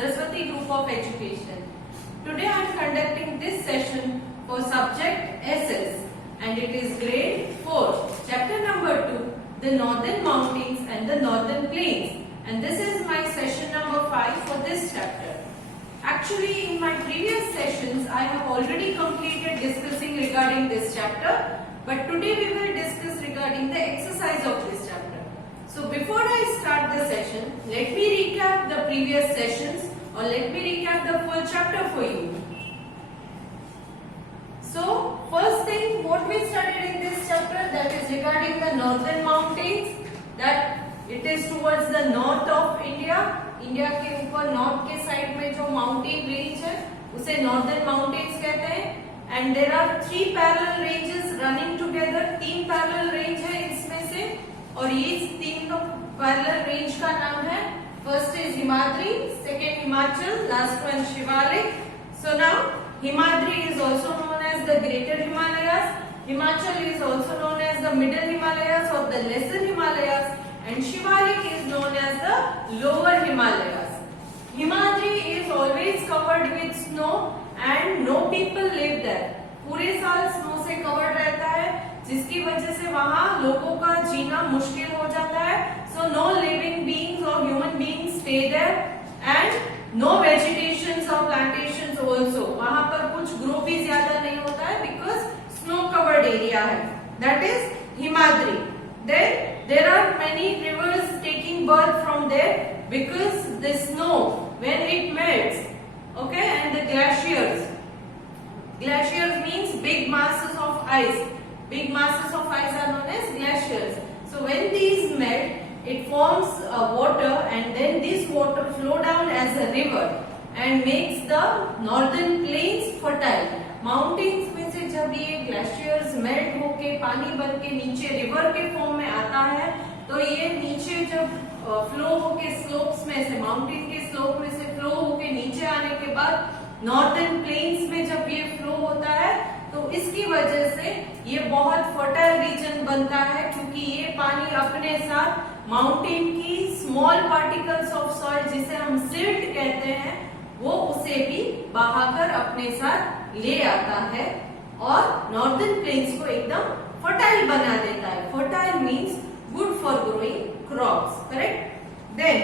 Saraswati Group of Education. Today I am conducting this session for subject SS and it is grade 4, chapter number 2, the Northern Mountains and the Northern Plains, and this is my session number 5 for this chapter. Actually, in my previous sessions I have already completed discussing regarding this chapter, but today we will discuss regarding the exercise of this chapter. So before I start the session, let me recap the previous sessions or let me recap the full chapter for you. So first thing what we studied in this chapter, that is regarding the northern mountains, that it is towards the north of India. India के ऊपर north के side में जो mountain range है उसे northern mountains कहते हैं. And there are 3 parallel ranges running together. 3 parallel range है इसमें से और ये तीनों पैरेलल रेंज का नाम है, first is Himadri, second Himachal, last one Shivalik. So now Himadri is also known as the greater Himalayas, Himachal is also known as the middle Himalayas और the lesser Himalayas, and Shivalik is known as the lower Himalayas. Himadri is always covered with snow and no people live there. पूरे साल snow से covered रहता है जिसकी वजह से वहाँ लोगों का जीना मुश्किल हो जाता है. So no living beings or human beings stay there and no vegetations or plantations also. वहाँ पर कुछ ग्रो भी ज्यादा नहीं होता है because snow covered area है. That is Himadri. Then there are many rivers taking birth from there because the snow when it melts, okay, and the glaciers means big masses of ice. Big masses of ice are known as glaciers. So when these melt, it forms water and then this water flow down as a river and makes the northern plains fertile. Mountains में से जब ये glaciers melt होके पानी बन के नीचे river के फॉर्म में आता है तो ये नीचे जब फ्लो होके स्लोप्स में से, माउंटेन के स्लोप में से फ्लो होके नीचे आने के बाद नॉर्दर्न प्लेन्स में जब ये फ्लो होता है तो इसकी वजह से ये बहुत फर्टाइल रीजन बनता है क्योंकि ये पानी अपने साथ माउंटेन की स्मॉल पार्टिकल्स ऑफ सॉइल जिसे हम सिल्ट कहते हैं वो उसे भी बहाकर अपने साथ ले आता है और नॉर्दर्न प्लेन्स को एकदम फर्टाइल बना देता है. Fertile means good for growing crops, correct. Then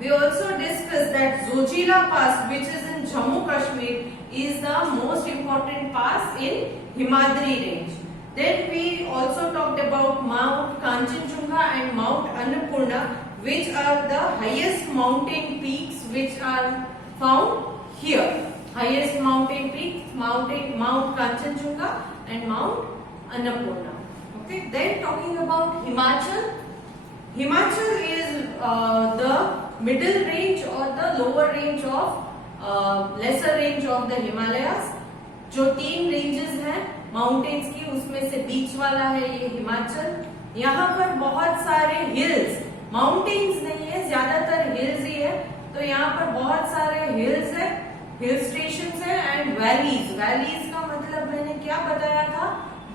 we also discuss that Zojila pass which is in Jammu Kashmir is the most important pass in Himadri range. Then we also talked about mount Kanchenjunga and mount Annapurna which are the highest mountain peaks which are found here. Highest mountain peak, Mount Kanchenjunga and Mount Annapurna. Okay. Then talking about Himachal. Himachal is the middle range or the lower range of lesser range of the Himalayas. जो 3 ranges हैं mountains की उसमें से बीच वाला है ये हिमाचल. यहाँ पर बहुत सारे hills, mountains नहीं है, ज्यादातर hills ही है. तो यहाँ पर बहुत सारे हिल्स है, हिल स्टेशंस है एंड वैलीज. वैलीज का मतलब मैंने क्या बताया था,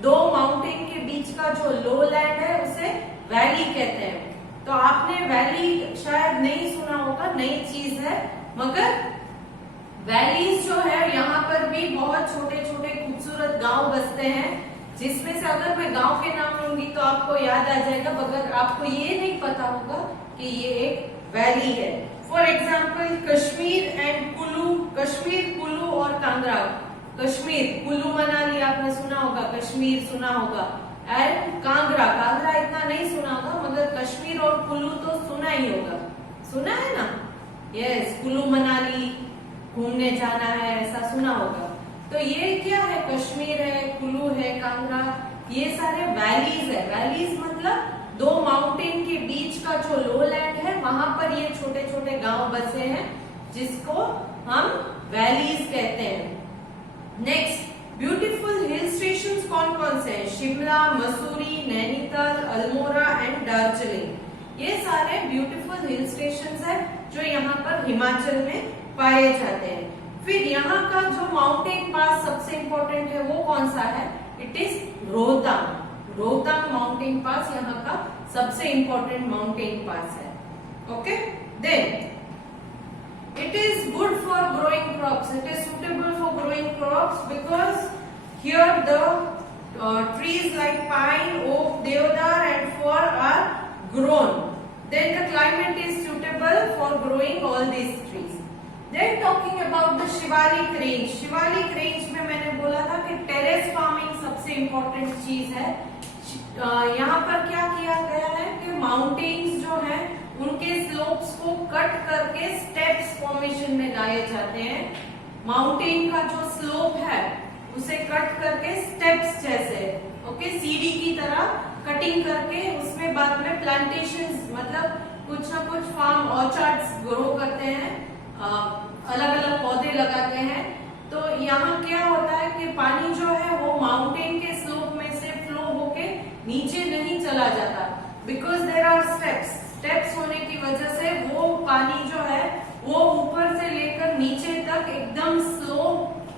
2 माउंटेन के बीच का जो लो लैंड है उसे वैली कहते हैं. तो आपने वैली शायद नहीं सुना होगा, नई चीज है, मगर वैलीज जो है यहाँ पर भी बहुत छोटे छोटे खूबसूरत गांव बसते हैं जिसमें से अगर मैं गांव के नाम लूंगी तो आपको याद आ जाएगा, मगर आपको ये नहीं पता होगा कि ये एक वैली है. For example Kashmir and Kullu, Kashmir, Kullu और कांगड़ा. कश्मीर, कुल्लू मनाली आपने सुना होगा, कश्मीर सुना होगा, एंड कांगड़ा, कांगड़ा इतना नहीं सुना होगा मगर कश्मीर और कुल्लू तो सुना ही होगा. सुना है ना? यस, कुल्लू मनाली घूमने जाना है ऐसा सुना होगा. तो ये क्या है, कश्मीर है, कुल्लू है, कांगड़ा, ये सारे वैलीज है. वैलीज मतलब 2 माउंटेन के बीच का जो लो लैंड है वहां पर ये छोटे छोटे गांव बसे हैं जिसको हम वैलीज कहते हैं. नेक्स्ट, ब्यूटीफुल हिल स्टेशंस कौन कौन से हैं? शिमला, मसूरी, नैनीताल, अल्मोड़ा एंड दार्जिलिंग. ये सारे ब्यूटीफुल हिल स्टेशंस हैं जो यहाँ पर हिमाचल में पाए जाते हैं. फिर यहाँ का जो माउंटेन पास सबसे इम्पोर्टेंट है वो कौन सा है? It is Rohtang. Rohtang mountain pass यहाँ का सबसे इम्पोर्टेंट माउंटेन पास है. Okay. Then it is good for growing crops. It is suitable for growing crops because here the trees like pine, oak, deodar and fir are grown. Then the climate is suitable for growing all these trees. Then talking about the Shivalik range. Shivalik range में मैंने बोला था कि terrace farming सबसे important चीज है। यहाँ पर क्या किया गया है कि माउंटेन्स जो है उनके स्लोप्स को कट करके स्टेप्स फॉर्मेशन में लाए जाते हैं। माउंटेन का जो स्लोप है उसे कट करके स्टेप्स जैसे ओके सीढ़ी की तरह कटिंग करके उसमें बाद में प्लांटेशंस मतलब कुछ ना कुछ फार्म ऑर्चार्ड्स ग्रो करते हैं, अलग अलग पौधे लगाते हैं। तो यहाँ क्या होता है कि पानी जो है वो माउंटेन के स्लोप में से फ्लो होके नीचे नहीं चला जाता बिकॉज देयर आर स्टेप्स होने की वजह से वो पानी जो है वो ऊपर से लेकर नीचे तक एकदम स्लो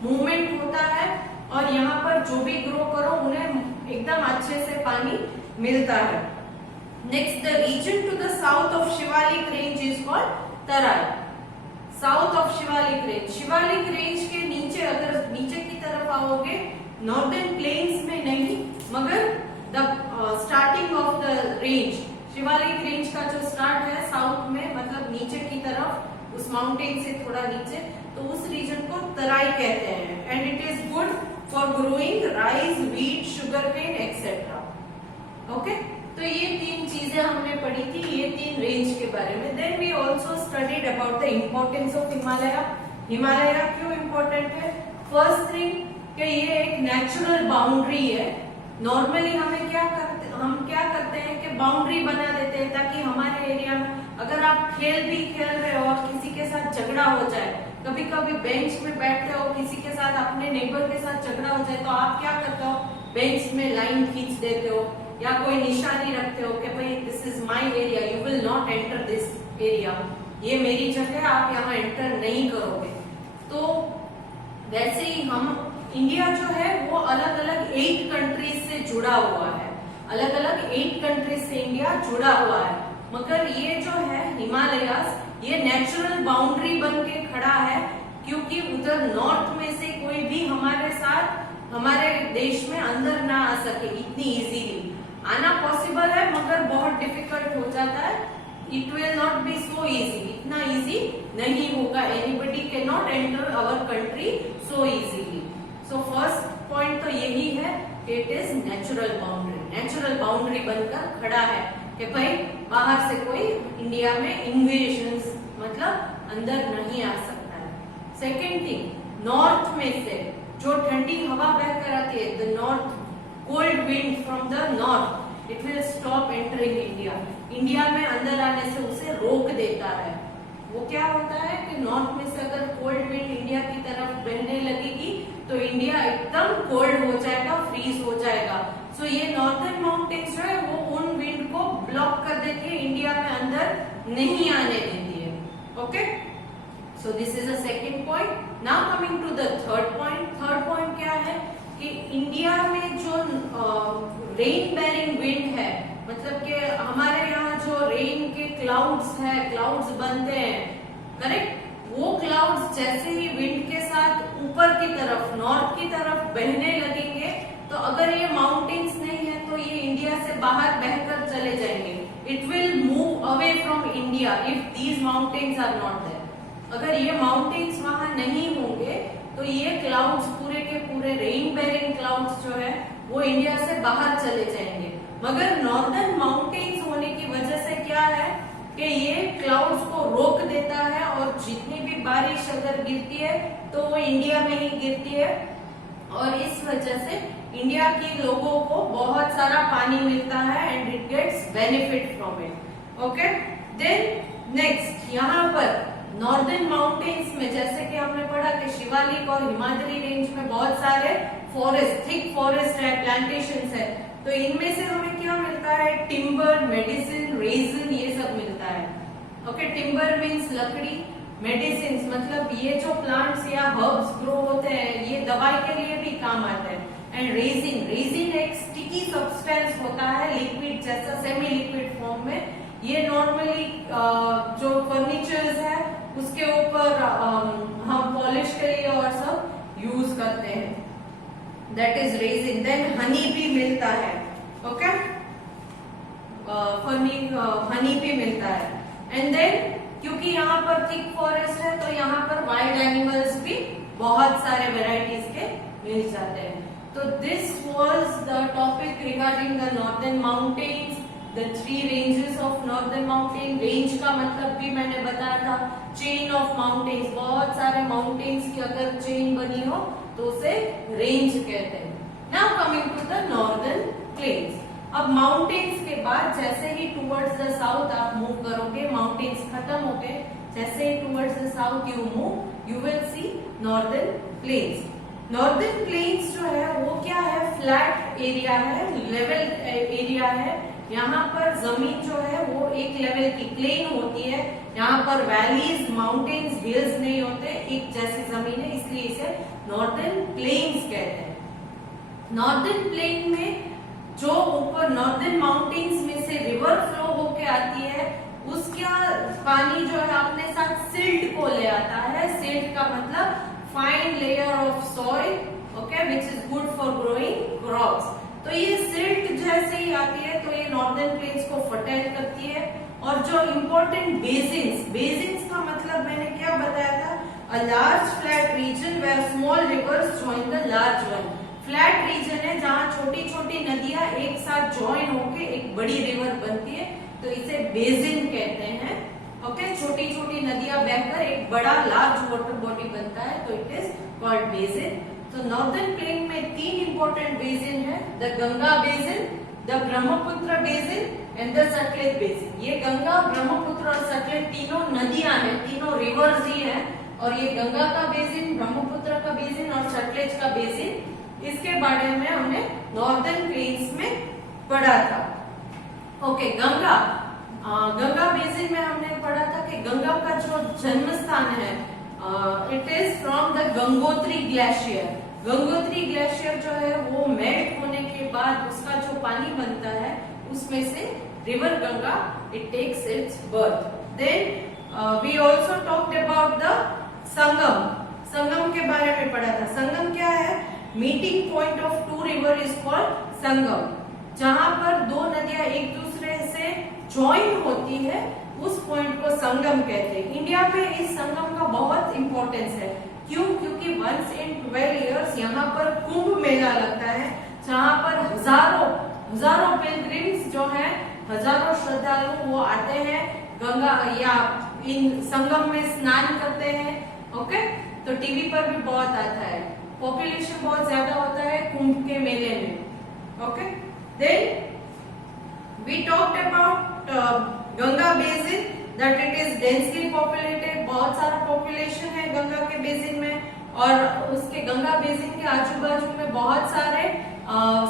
मूवमेंट होता है और यहाँ पर जो भी ग्रो करो उन्हें एकदम अच्छे से पानी मिलता है। Next the region to the south of Shivalik range is called Terai. South of Shivalik range, Shivalik range के नीचे अगर नीचे की तरफ आओगे नॉर्दर्न प्लेन्स में नहीं मगर the starting of the range, Shivalik range का जो स्टार्ट है साउथ में मतलब नीचे की तरफ उस माउंटेन से थोड़ा नीचे, तो उस रीजन को तराई कहते हैं and it is good for growing rice, wheat, sugar cane etcetera. Okay, तो ये तीन चीजें हमने पढ़ी थी, ये तीन रेंज के बारे में। Then we also studied about the importance of Himalaya. Himalaya क्यों इम्पोर्टेंट है? फर्स्ट थिंग कि ये एक नेचुरल बाउंड्री है। नॉर्मली हम क्या करते हैं कि बाउंड्री बना देते हैं ताकि हमारे एरिया में अगर आप खेल रहे हो और किसी के साथ झगड़ा हो जाए, कभी कभी बेंच में बैठते हो किसी के साथ अपने नेबर के साथ झगड़ा हो जाए तो आप क्या करते हो, बेंच में लाइन खींच देते हो या कोई निशानी रखते हो कि भाई this is my area, you will not enter this area, ये मेरी जगह, आप यहाँ एंटर नहीं करोगे। तो वैसे ही हम इंडिया जो है वो अलग अलग 8 कंट्रीज से जुड़ा हुआ है, अलग अलग 8 कंट्रीज से इंडिया जुड़ा हुआ है, मगर ये जो है हिमालयास ये नेचुरल बाउंड्री बन के खड़ा है क्योंकि उधर नॉर्थ में से कोई भी हमारे साथ हमारे देश में अंदर ना आ सके इतनी इजीली। आना पॉसिबल है मगर बहुत डिफिकल्ट हो जाता है, it will not be so easy, इतना इजी नहीं होगा, anybody can not enter our country so easily. So first point तो यही है कि इट इज नेचुरल बाउंड्री बनकर खड़ा है कि भाई बाहर से कोई इंडिया में इन्वेजन मतलब अंदर नहीं आ सकता है। सेकेंड थिंग, नॉर्थ में से जो ठंडी हवा बहकर आती है, the north cold wind from the north, it will stop entering India, India में अंदर आने से उसे रोक देता है। वो क्या होता है कि नॉर्थ में से अगर कोल्ड विंड इंडिया की तरफ बहने लगेगी तो इंडिया एकदम कोल्ड हो जाएगा, फ्रीज हो जाएगा। सो ये नॉर्दर्न माउंटेन्स जो है वो उन विंड को ब्लॉक कर देती है, इंडिया में अंदर नहीं आने देती है। Okay, so this is a second point. Now coming to the third point क्या है कि इंडिया में जो रेन बेरिंग विंड है, मतलब कि हमारे यहाँ जो रेन के क्लाउड्स बनते हैं, करेक्ट, वो क्लाउड्स जैसे ही विंड के साथ ऊपर की तरफ नॉर्थ की तरफ बहने लगेंगे तो अगर ये माउंटेन्स नहीं है तो ये इंडिया से बाहर बहकर चले जाएंगे, it will move away from India if these mountains are not there. अगर ये माउंटेन्स वहां नहीं होंगे तो ये क्लाउड्स पूरे के पूरे रेन बेरिंग क्लाउड्स जो है वो इंडिया से बाहर चले जाएंगे। मगर नॉर्दर्न माउंटेन्स होने की वजह से क्या है कि ये क्लाउड्स को रोक देता है और जितनी भी बारिश अगर गिरती है तो वो इंडिया में ही गिरती है और इस वजह से इंडिया के लोगों को बहुत सारा पानी मिलता है and it gets benefit from it. Okay, then next यहाँ पर नॉर्दर्न माउंटेन्स में जैसे कि हमने पढ़ा कि शिवालिक और हिमाद्री रेंज में बहुत सारे फॉरेस्ट, थिक फॉरेस्ट है, प्लांटेशंस है, तो इनमें से हमें क्या मिलता है, टिम्बर, मेडिसिन, रेजिन, ये सब मिलता है। ओके, टिम्बर मीन्स लकड़ी, मेडिसिन मतलब ये जो प्लांट्स या हर्ब्स ग्रो होते हैं ये दवाई के लिए भी काम आते हैं। एंड रेजिन एक स्टिकी सब्सटेंस होता है लिक्विड जैसा, सेमी लिक्विड फॉर्म में। ये नॉर्मली जो फर्नीचर्स है उसके ऊपर करते हैं, that is resin. Then honey भी मिलता है, ओके, हनी भी मिलता है। एंड देन क्योंकि यहाँ पर थिक फॉरेस्ट है तो यहाँ पर वाइल्ड एनिमल्स भी बहुत सारे वेराइटीज के मिल जाते हैं। तो this was the topic regarding the northern mountains, the 3 ranges of northern mountain. Range का मतलब भी मैंने बताया था, चेन ऑफ माउंटेन्स, बहुत सारे माउंटेन्स की अगर चेन बनी हो तो उसे रेंज कहते हैं। Now coming to the northern plains. अब माउंटेन्स के बाद जैसे ही टुवर्ड्स द साउथ आप मूव करोगे, माउंटेन्स खत्म हो गए, जैसे ही towards the south you move, you will see northern plains. Northern plains जो है वो क्या है, फ्लैट एरिया है, लेवल एरिया है। यहाँ पर जमीन जो है वो एक लेवल की प्लेन होती है। यहाँ पर वैलीज, माउंटेन्स, हिल्स नहीं होते, एक जैसी जमीन है, इसलिए इसे नॉर्दर्न प्लेन्स कहते हैं। नॉर्दर्न प्लेन में जो ऊपर नॉर्दर्न माउंटेन्स में से रिवर फ्लो होके आती है, उसका पानी जो है अपने साथ सिल्ट को ले आता है। सिल्ट का मतलब fine layer of soil, okay, which is good for growing crops. तो ये सिल्ट जैसे ही आती है तो ये नॉर्दर्न प्लेन्स को फर्टाइल करती है। और जो इम्पोर्टेंट बेसिन्स, बेसिन्स का मतलब मैंने क्या बताया था, a large flat region where small rivers join the large one. Flat region है जहाँ छोटी छोटी नदियां एक साथ ज्वाइन होके एक बड़ी रिवर बनती है, तो इसे बेसिन कहते हैं। ओके, छोटी छोटी नदियां बहकर एक बड़ा लार्ज वाटर बॉडी बनता है, तो इट इज कॉल्ड बेसिन। तो नॉर्दर्न प्लेन में 3 इंपॉर्टेंट बेसिन है, the Ganga basin, the Brahmaputra basin and the Sutlej basin. ये गंगा, ब्रह्मपुत्र और सतलेज तीनों नदियां हैं, तीनों रिवर्स ही हैं। और ये गंगा का बेसिन, ब्रह्मपुत्र का बेसिन और सतलेज का बेसिन, इसके बारे में हमने नॉर्दर्न प्लेन्स में पढ़ा था। ओके, गंगा बेसिन में हमने पढ़ा था कि गंगा का जो जन्म स्थान है, it is from the Gangotri glacier. Gangotri glacier जो है वो मेल्ट होने के बाद उसका जो पानी बनता है उसमें से river Ganga it takes its birth. Then we also talked about the Sangam. Sangam के बारे में पढ़ा था। संगम क्या है, meeting point of 2 river is called Sangam. जहां पर 2 नदियां एक दूसरे से ज्वाइन होती है, उस पॉइंट को संगम कहते हैं। इंडिया में इस संगम का बहुत इंपॉर्टेंस है। क्यों? क्योंकि वंस इन 12 इयर्स यहाँ पर कुंभ मेला लगता है, जहां पर हजारों पिलग्रिम्स जो हैं, हजारों श्रद्धालु वो आते हैं गंगा या इन संगम में स्नान करते हैं। ओके, तो टीवी पर भी बहुत आता है, पॉपुलेशन बहुत ज्यादा होता है कुंभ के मेले में। Okay, then we talked about Ganga basin, that it is densely populated. बहुत सारा पॉपुलेशन है गंगा के बेसिन में, और उसके गंगा बेसिन के आजू बाजू में बहुत सारे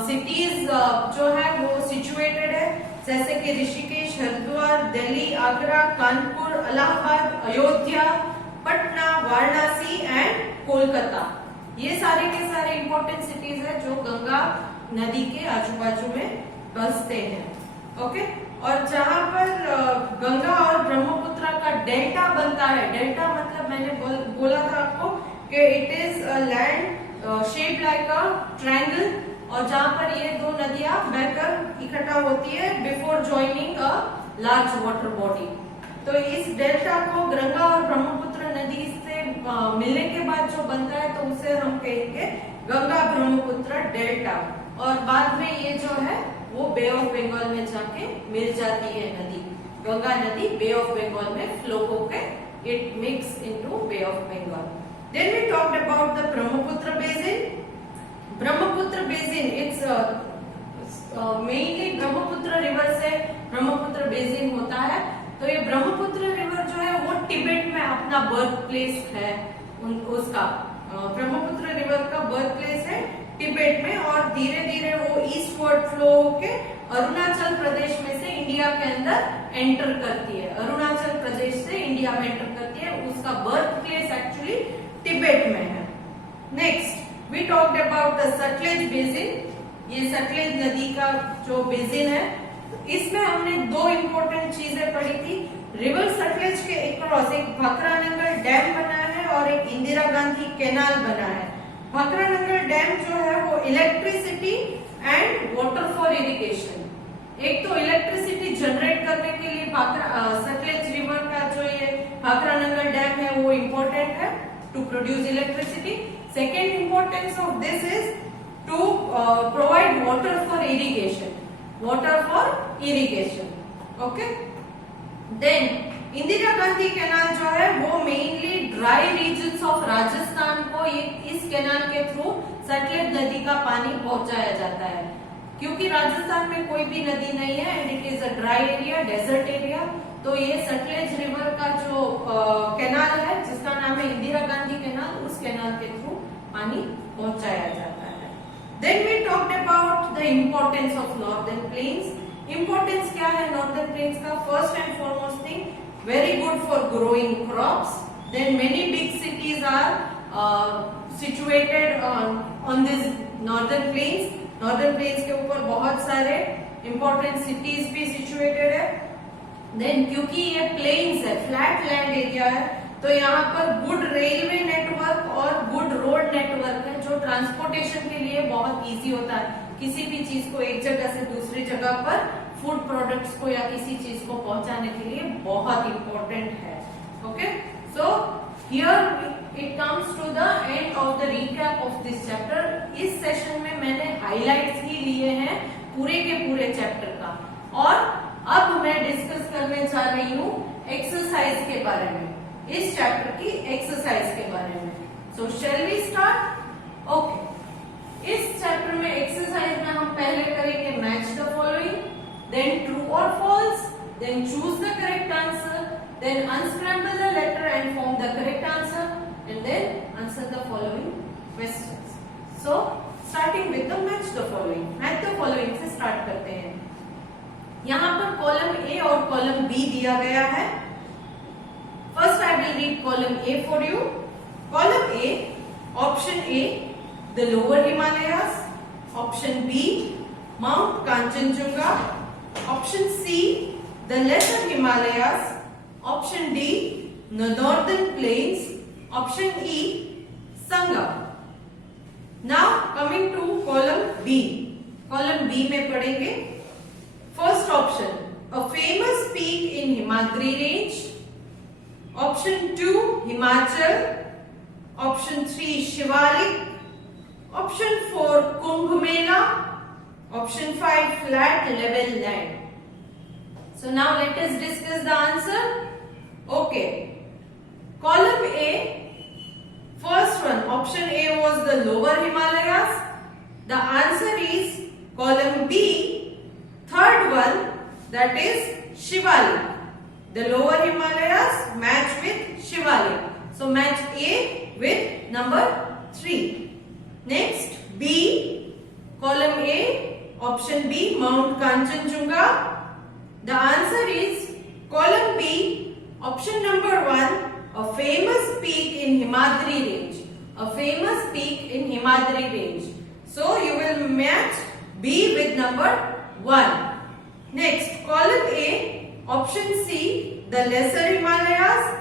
सिटीज जो है वो सिचुएटेड है, जैसे कि ऋषिकेश, हरिद्वार, दिल्ली, आगरा, कानपुर, इलाहाबाद, अयोध्या, पटना, वाराणसी एंड कोलकाता। ये सारे के सारे इंपॉर्टेंट सिटीज है जो गंगा नदी के आजू बाजू में बसते हैं। ओके, और जहां पर गंगा और ब्रह्मपुत्र का डेल्टा बनता है, डेल्टा मतलब मैंने बोला था आपको कि it is a land shape like a triangle, और जहां पर ये 2 नदियां बहकर इकट्ठा होती है before joining a large water body. तो इस डेल्टा को गंगा और ब्रह्मपुत्र नदी से मिलने के बाद जो बनता है तो उसे हम कहेंगे गंगा ब्रह्मपुत्र डेल्टा। और बाद में ये जो है वो बे ऑफ बंगाल में जाके मिल जाती है नदी। गंगा नदी बे ऑफ बंगाल में फ्लो होके it mix into bay of Bengal. Then we talked about the Brahmaputra basin. Brahmaputra basin it's mainly Brahmaputra river से ब्रह्मपुत्र बेसिन होता है। तो ये ब्रह्मपुत्र रिवर जो है वो तिब्बत में अपना बर्थ प्लेस है, उसका ब्रह्मपुत्र रिवर का बर्थ प्लेस है तिब्बत में, और धीरे धीरे वो ईस्टवर्ड फ्लो होके अरुणाचल प्रदेश में से इंडिया के अंदर एंटर करती है। अरुणाचल प्रदेश से इंडिया में एंटर करती है, उसका बर्थ प्लेस एक्चुअली तिब्बत में है। Next we talked about the Sutlej basin. ये सतलेज नदी का जो बेसिन है, इसमें हमने 2 इंपॉर्टेंट चीजें पढ़ी थी। रिवर सतलेज के अक्रॉस एक भाखरानगर डैम बना है और एक इंदिरा गांधी कैनाल बना है। भाखरा नंगल डैम जो है वो electricity and water for irrigation, एक तो इलेक्ट्रिसिटी जनरेट करने के लिए सतलेज रिवर का जो ये भाखरा नंगल डैम है वो इम्पोर्टेंट है to produce electricity. Second importance of this is to provide water for irrigation, okay. Then Indira Gandhi canal जो है वो mainly dry regions of Rajasthan को इस कैनाल के थ्रू सतलेज नदी का पानी पहुंचाया जाता है, क्योंकि राजस्थान में कोई भी नदी नहीं है and it is a dry area, desert area. तो ये सतलेज रिवर का जो कैनाल है जिसका नाम है इंदिरा गांधी कैनाल, उस कैनाल के थ्रू पानी पहुंचाया जाता है. Then we talked about the importance of northern plains. Importance क्या है नॉर्दर्न प्लेन्स का? First and foremost thing, very good for growing crops. Then many big cities are situated on this northern plains. Northern plains के ऊपर बहुत सारे important cities भी situated है. Then क्योंकि ये plains है, flat land area है, तो यहाँ पर good railway network और good road network है जो transportation के लिए बहुत easy होता है. किसी भी चीज को एक जगह से दूसरी जगह पर फूड प्रोडक्ट्स को या किसी चीज को पहुंचाने के लिए बहुत इंपॉर्टेंट है. Okay, so here it comes to the end of the recap of this chapter. इस सेशन में मैंने हाइलाइट्स ही लिए हैं पूरे के पूरे चैप्टर का, और अब मैं डिस्कस करने जा रही हूँ एक्सरसाइज के बारे में, इस चैप्टर की एक्सरसाइज के बारे में. सो शैल वी स्टार्ट? ओके, इस चैप्टर में एक्सरसाइज में हम पहले करेंगे match the following, then true or false, then choose the correct answer, then unscramble the letter and form the correct answer, and then answer the following questions. So starting with the match the following. Match the following से start करते हैं. यहाँ पर column A और column B दिया गया है. First I will read column A for you. Column A, option A, the lower Himalayas. Option B, Mount Kanchenjunga. Option C, the lesser Himalayas. Option D, the northern plains. Option E, Sangam. Now coming to column B. Column B में पढ़ेंगे. First option, a famous peak in Himadri range. Option 2, Himachal. Option 3, Shivalik. Option 4, Kumbh Mela. Option 5, flat level land. So now let us discuss the answer. Okay. Column A, first one, option A was the lower Himalayas. The answer is column B, third one, that is Shivalik. The lower Himalayas match with Shivalik. So match A with number 3. Next, B, column A, option B, Mount Kanchenjunga. The answer is column B, option number 1, a famous peak in Himadri range. A famous peak in Himadri range. So you will match B with number 1. Next, column A, option C, the lesser Himalayas.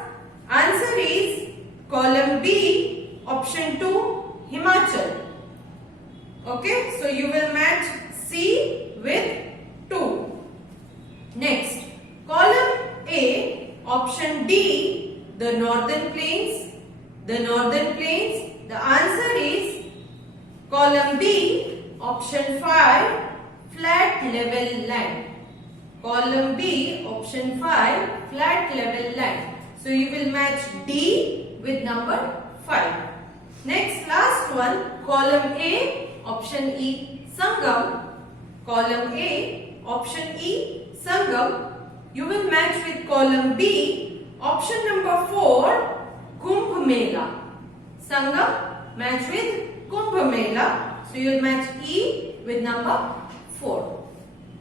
Answer is column B, option 2, Himachal. Okay, so you will match C with 2. Next, column A, option D, the northern plains. The northern plains, the answer is column B, option 5, flat level land. Column B, option 5, flat level land. So you will match D with number 5. Next, last one, column A, option E, Sangam. Column A, option E, Sangam. You will match with column B, option number 4, Kumbh Mela. Sangam match with Kumbh Mela. So you will match E with number 4.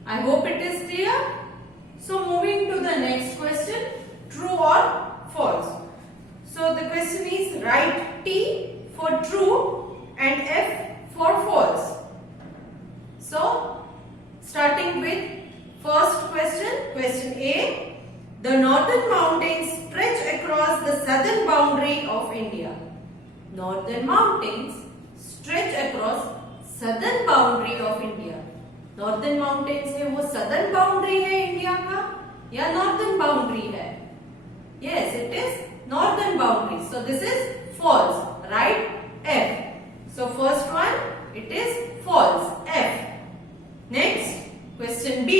I hope it is clear. So moving to the next question, true or false. So the question is write T for true and F for false. So starting with first question, question A, the northern mountains stretch across the southern boundary of India. Northern mountains stretch across southern boundary of India. Northern mountains है वो southern boundary है India का या northern boundary है? Yes, it is northern boundary. So this is false. Right? F. So first one, it is false. F. Next, question B.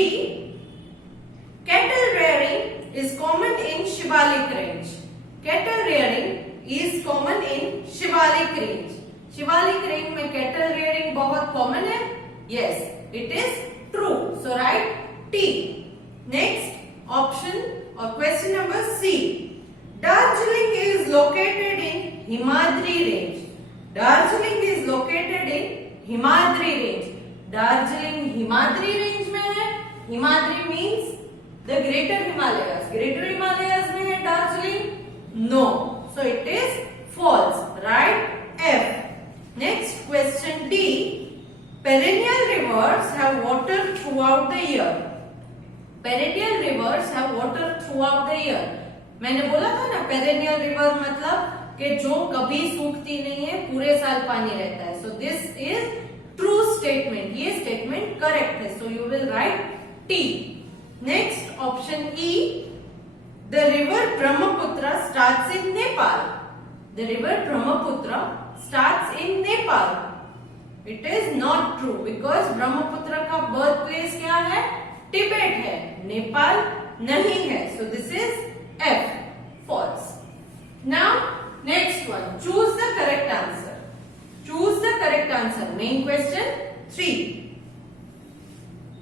Cattle rearing is common in Shivalik range. Cattle rearing is common in Shivalik range. Shivalik range में cattle rearing बहुत common है. Yes, it is true. So write T. Next option or question number C. Darjeeling is located in Himadri range. Darjeeling is located in Himadri range. Darjeeling Himadri range में है. Himadri means the Greater Himalayas. Greater Himalayas में है Darjeeling? No. So it is false. Right? F. Next question D. Perennial rivers have water throughout the year. Perennial rivers have water throughout the year. मैंने बोला था ना perennial river मतलब कि जो कभी सूखती नहीं है, पूरे साल पानी रहता है. So this is true statement. ये statement correct है. So you will write T. Next option E. The river Brahmaputra starts in Nepal. The river Brahmaputra starts in Nepal. It is not true because Brahmaputra का birth place क्या है? Tibet है, नेपाल नहीं है. So this is F. False. Now next one. Choose the correct answer. Choose the correct answer. Main question 3.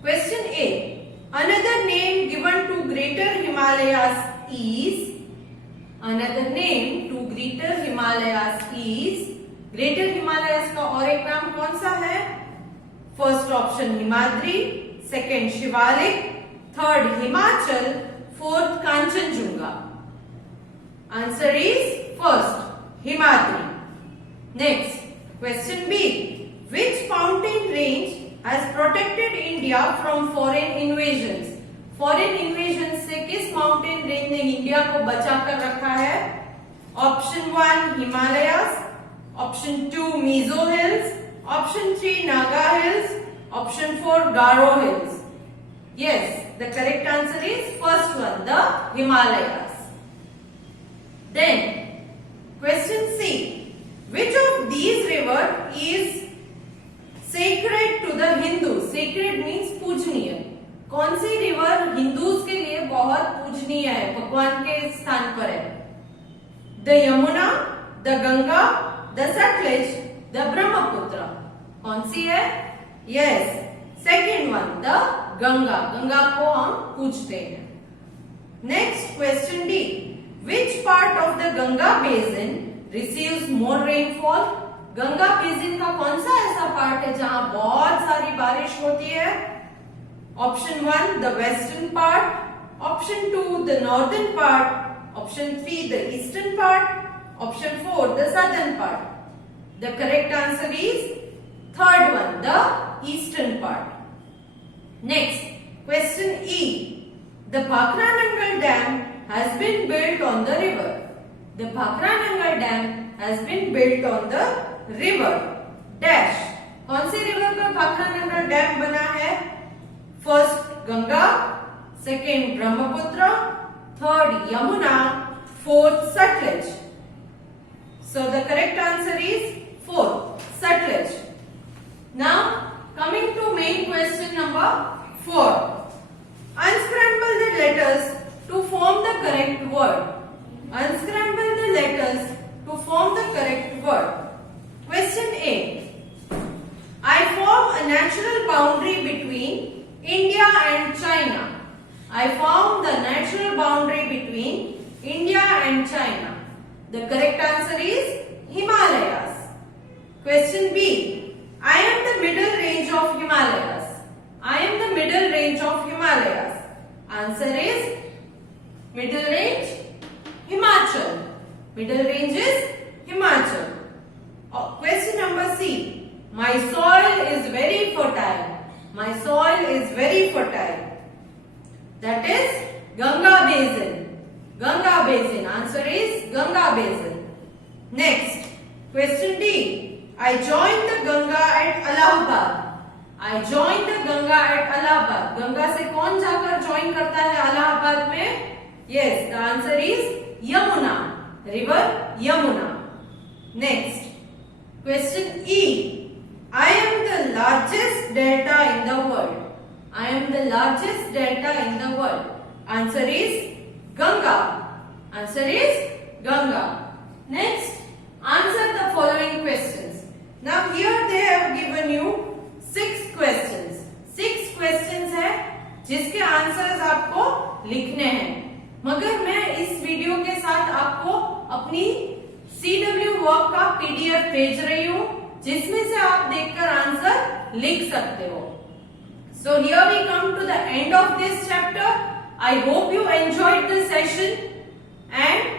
Question A. Another name given to Greater Himalayas is. Another name to Greater Himalayas is. Greater Himalayas का और एक नाम कौन सा है? First option Himadri, second Shivalik, third Himachal, fourth Kanchenjunga. Answer is first Himadri. Next question B. Which mountain range has protected India from foreign invasions? Foreign invasion से किस mountain range ने इंडिया को बचा कर रखा है? Option 1 Himalayas, Option 2 Mizo Hills, Option 3 Naga Hills, Option 4 Garo Hills. Yes, the correct answer is first one, the Himalayas. Then question C. Which of these river is sacred to the Hindus? Sacred means पूजनीय. कौन सी river Hindus के लिए बहुत पूजनीय है, भगवान के स्थान पर है? The Yamuna, the Ganga, The Satluj, the Brahmaputra. कौन सी है? Yes, second one, the Ganga. Ganga को हम पूजते हैं. Next question D. Which part of the Ganga basin receives more rainfall? Ganga basin का कौन सा ऐसा पार्ट है जहां बहुत सारी बारिश होती है? Option 1 the western part, Option 2 the northern part, Option 3 the eastern part, Option 4 the southern part. The correct answer is third one, the eastern part. Next, question E. The Bhakra Nangal Dam has been built on the river. The Bhakra Nangal Dam has been built on the river. Dash. कौन सी river पर Bhakra Nangal dam बना है? First Ganga, second Brahmaputra, third Yamuna, fourth Sutlej. So the correct answer is 4, Satluj. Now coming to main question number 4. Unscramble the letters to form the correct word. Unscramble the letters to form the correct word. Question A. I form a natural boundary between India and China. I form the natural boundary between India and China. The correct answer is Himalayas. Question B. I am the middle range of Himalayas. I am the middle range of Himalayas. Answer is middle range Himachal. Middle range is Himachal. Question number C. My soil is very fertile. My soil is very fertile. That is Ganga basin. Ganga basin. Answer is Ganga basin. Next, question D. I joined the Ganga at Allahabad. I joined the Ganga at Allahabad. Ganga से कौन जाकर join करता है अलाहाबाद में? Yes, the answer is Yamuna. River Yamuna. Next, question E. I am the largest delta in the world. I am the largest delta in the world. Answer is Ganga. Answer is Ganga. Next, answer the following questions. Now here they have given you 6 questions. 6 questions है जिसके answers आपको लिखने हैं, मगर मैं इस video के साथ आपको अपनी CW वर्क का PDF भेज रही हूँ जिसमें से आप देखकर आंसर लिख सकते हो. So here we come to the end of this chapter. I hope you enjoyed the session and